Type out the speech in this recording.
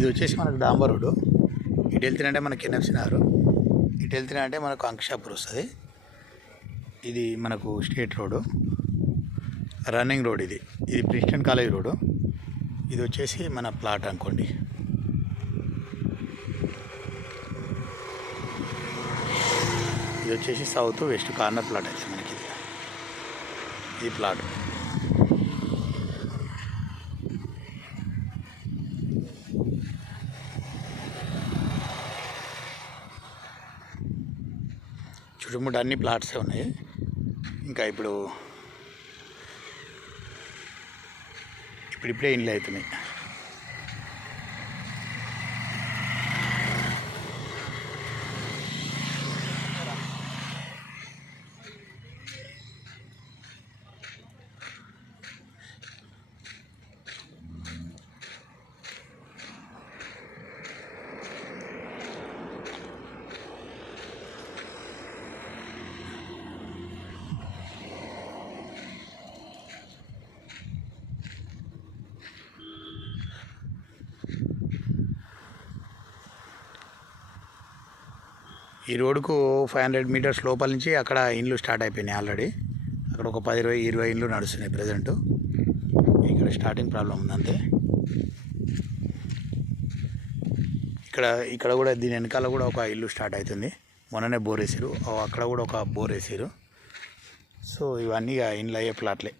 ఇది వచ్చేసి మనకు డాంబర్ రోడ్డు. ఇటు వెళ్తున్నంటే మనకి ఎన్ఎఫ్సి నగర్, ఇటు వెళ్తున్నంటే మనకు అంకుషాపూర్ వస్తుంది. ఇది మనకు స్టేట్ రోడ్డు, రన్నింగ్ రోడ్. ఇది ప్రిన్స్టన్ కాలేజ్ రోడ్డు. ఇది వచ్చేసి మన ప్లాట్ అనుకోండి. ఇది వచ్చేసి సౌత్ వెస్ట్ కార్నర్ ప్లాట్ అయితే మనకి ఇది ప్లాట్. చుట్టుముట్టు అన్ని ప్లాట్సే ఉన్నాయి. ఇంకా ఇప్పుడే ఇండ్లు అవుతున్నాయి. ఈ రోడ్డుకు 500 మీటర్స్ లోపల నుంచి అక్కడ ఇండ్లు స్టార్ట్ అయిపోయినాయి ఆల్రెడీ. అక్కడ ఒక 10-20 ఇండ్లు నడుస్తున్నాయి ప్రజెంట్. ఇక్కడ స్టార్టింగ్ ప్రాబ్లం ఉంది అంతే. ఇక్కడ కూడా దీని వెనకాల కూడా ఒక ఇల్లు స్టార్ట్ అవుతుంది. మొన్ననే బోర్ వేసారు, అక్కడ కూడా ఒక బోర్ వేసారు. సో ఇవన్నీ ఇండ్లు అయ్యే ప్లాట్లే.